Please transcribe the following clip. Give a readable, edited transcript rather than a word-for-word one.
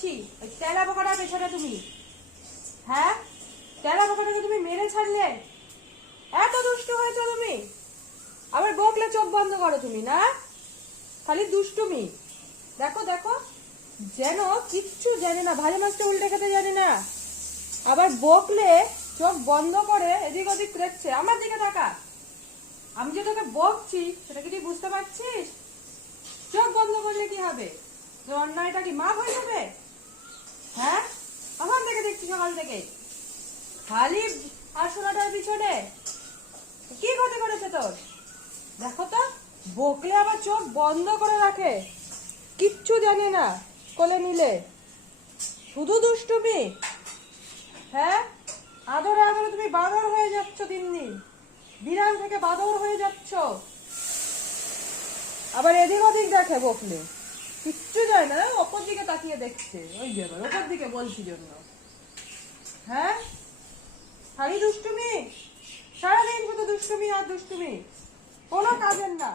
দেখছি ওই তেলা পোকাটা পেছনে তুমি। হ্যাঁ, তেলা পোকাটাকে তুমি মেরে ছাড়লে, এত দুষ্টু হয়েছো তুমি। আবার বকলে চোখ বন্ধ করো তুমি, না খালি দুষ্টুমি। দেখো দেখো, যেন কিচ্ছু জানে না, ভাজা মাছটা উল্টে খেতে জানে না, আবার বকলে চোখ বন্ধ করে এদিক ওদিক দেখছে। আমার দিকে তাকা, আমি যে তোকে বকছি সেটা কি তুই বুঝতে পারছিস? চোখ বন্ধ করলে কি হবে? তোর অন্যায়টা কি মাপ হয়ে যাবে? হ্যাঁ, আমার দিকে দেখছি সকাল থেকে খালি আরশোলাটার পিছনে। কি ক্ষতি করেছে তোর? দেখো তো, বকলে আবার চোখ বন্ধ করে রাখে, কিচ্ছু জানে না, কোলে নিলে শুধু দুষ্টুমি। হ্যাঁ, আদরে আদরে তুমি বাদর হয়ে যাচ্ছ, দিন দিন বিড়াল থেকে বাদর হয়ে যাচ্ছ। আবার এদিক ওদিক দেখে বকলে, কিচ্ছু যায় না, অপর দিকে তাকিয়ে দেখছে। ওই যে আবার ওপর দিকে বলছি জন্য। হ্যাঁ, খালি দুষ্টুমি, সারাদিন শুধু দুষ্টুমি আর দুষ্টুমি, কোনো কাজের না।